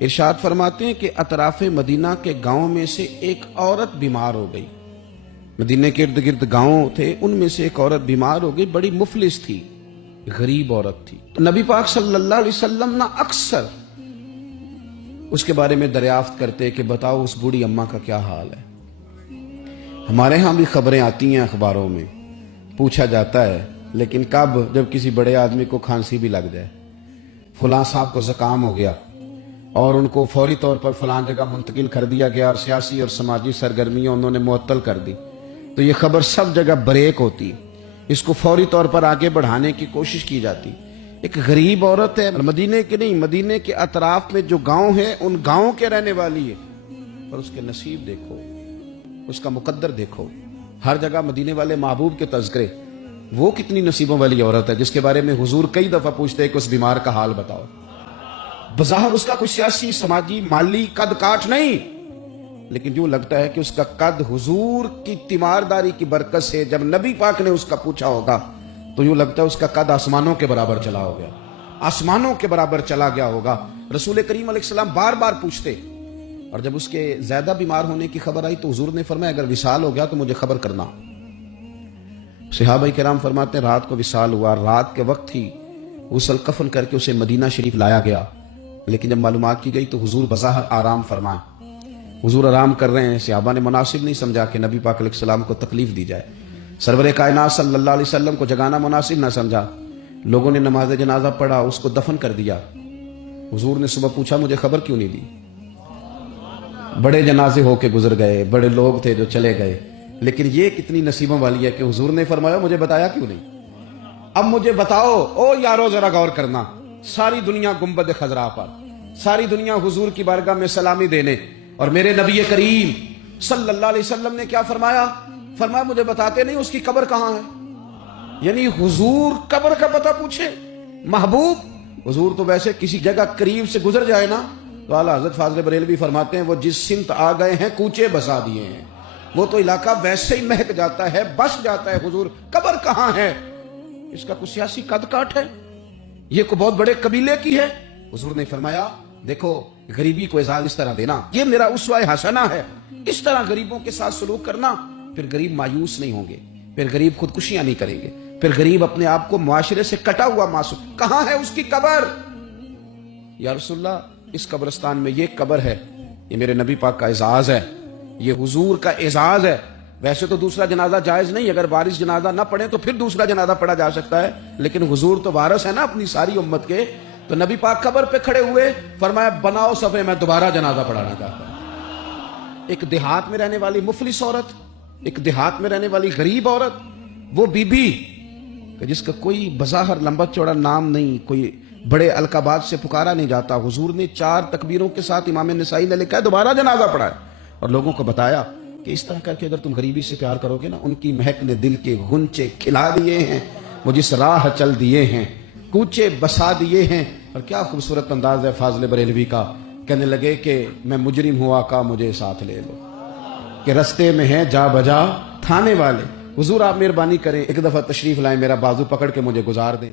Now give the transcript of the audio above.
ارشاد فرماتے ہیں کہ اطراف مدینہ کے گاؤں میں سے ایک عورت بیمار ہو گئی۔ مدینہ کے ارد گرد گاؤں تھے، ان میں سے ایک عورت بیمار ہو گئی، بڑی مفلس تھی، غریب عورت تھی۔ نبی پاک صلی اللہ علیہ وسلم نہ اکثر اس کے بارے میں دریافت کرتے کہ بتاؤ اس بوڑھی اماں کا کیا حال ہے۔ ہمارے ہاں بھی خبریں آتی ہیں اخباروں میں، پوچھا جاتا ہے، لیکن کب؟ جب کسی بڑے آدمی کو کھانسی بھی لگ جائے، فلاں صاحب کو زکام ہو گیا اور ان کو فوری طور پر فلاں جگہ منتقل کر دیا گیا اور سیاسی اور سماجی سرگرمیاں انہوں نے معطل کر دی، تو یہ خبر سب جگہ بریک ہوتی، اس کو فوری طور پر آگے بڑھانے کی کوشش کی جاتی۔ ایک غریب عورت ہے، مدینے کے نہیں، مدینے کے اطراف میں جو گاؤں ہے ان گاؤں کے رہنے والی ہے، اور اس کے نصیب دیکھو، اس کا مقدر دیکھو، ہر جگہ مدینے والے محبوب کے تذکرے۔ وہ کتنی نصیبوں والی عورت ہے جس کے بارے میں حضور کئی دفعہ پوچھتے ہیں کہ اس بیمار کا حال بتاؤ۔ بظاہر اس کا کوئی سیاسی، سماجی، مالی قد کاٹ نہیں، لیکن یوں لگتا ہے کہ اس کا قد حضور کی تیمارداری کی برکت سے جب نبی پاک نے اس کا پوچھا ہوگا تو یوں لگتا ہے اس کا قد آسمانوں کے برابر چلا ہو گیا، آسمانوں کے برابر چلا گیا ہوگا۔ رسول کریم علیہ السلام بار بار پوچھتے، اور جب اس کے زیادہ بیمار ہونے کی خبر آئی تو حضور نے فرمایا اگر وصال ہو گیا تو مجھے خبر کرنا۔ صحابہ کرام فرماتے ہیں رات کو وصال ہوا، رات کے وقت ہی غسل کفن کر کے اسے مدینہ شریف لایا گیا، لیکن جب معلومات کی گئی تو حضور بظاہر آرام فرمائے، حضور آرام کر رہے ہیں۔ صحابہ نے مناسب نہیں سمجھا کہ نبی پاک علیہ السلام کو تکلیف دی جائے، سرور کائنات صلی اللہ علیہ وسلم کو جگانا مناسب نہ سمجھا، لوگوں نے نماز جنازہ پڑھا، اس کو دفن کر دیا۔ حضور نے صبح پوچھا مجھے خبر کیوں نہیں دی؟ بڑے جنازے ہو کے گزر گئے، بڑے لوگ تھے جو چلے گئے، لیکن یہ کتنی نصیبوں والی ہے کہ حضور نے فرمایا مجھے بتایا کیوں نہیں؟ اب مجھے بتاؤ۔ او یارو ذرا غور کرنا، ساری دنیا گنبد خضرا پر، ساری دنیا حضور کی بارگاہ میں سلامی دینے، اور میرے نبی کریم صلی اللہ علیہ وسلم نے کیا فرمایا؟ فرمایا مجھے بتاتے نہیں اس کی قبر کہاں ہے؟ یعنی حضور قبر کا پتہ پوچھے محبوب۔ حضور تو ویسے کسی جگہ قریب سے گزر جائے نا تو اعلیٰ حضرت فاضل بریلوی فرماتے ہیں وہ جس سمت آ گئے ہیں کوچے بسا دیے ہیں، وہ تو علاقہ ویسے ہی مہک جاتا ہے، بس جاتا ہے۔ حضور قبر کہاں ہے؟ اس کا کوئی سیاسی قد کاٹ ہے؟ یہ کوئی بہت بڑے قبیلے کی ہے؟ حضور نے فرمایا دیکھو غریبی کو اعزاز اس طرح دینا، یہ میرا اسوہ حسنہ ہے، اس طرح غریبوں کے ساتھ سلوک کرنا، پھر غریب مایوس نہیں ہوں گے، پھر غریب خودکشیاں نہیں کریں گے، پھر غریب اپنے آپ کو معاشرے سے کٹا ہوا محسوس۔ کہاں ہے اس کی قبر؟ یا رسول اللہ اس قبرستان میں یہ قبر ہے، یہ میرے نبی پاک کا اعزاز ہے، یہ حضور کا اعزاز ہے۔ ویسے تو دوسرا جنازہ جائز نہیں، اگر وارث جنازہ نہ پڑھے تو پھر دوسرا جنازہ پڑھا جا سکتا ہے، لیکن حضور تو وارث ہے نا اپنی ساری امت کے۔ تو نبی پاک قبر پہ کھڑے ہوئے، فرمایا بناؤ صفے، میں دوبارہ جنازہ پڑھانا چاہتا ہوں۔ ایک دیہات میں رہنے والی مفلس عورت، ایک دیہات میں رہنے والی غریب عورت، وہ بی بی جس کا کوئی بظاہر لمبا چوڑا نام نہیں، کوئی بڑے القابات سے پکارا نہیں جاتا، حضور نے 4 تکبیروں کے ساتھ امام نسائی نے لکھا ہے دوبارہ جنازہ پڑھا ہے، اور لوگوں کو بتایا کہ اس طرح کر کے اگر تم غریبی سے پیار کرو گے نا، ان کی مہک نے دل کے غنچے کھلا دیے ہیں، وہ جس راہ چل دیے ہیں، کوچے بسا دیے ہیں۔ اور کیا خوبصورت انداز ہے فاضل بریلوی کا، کہنے لگے کہ میں مجرم ہوا کا مجھے ساتھ لے لو، کہ رستے میں ہیں جا بجا تھانے والے۔ حضور آپ مہربانی کریں ایک دفعہ تشریف لائیں، میرا بازو پکڑ کے مجھے گزار دیں۔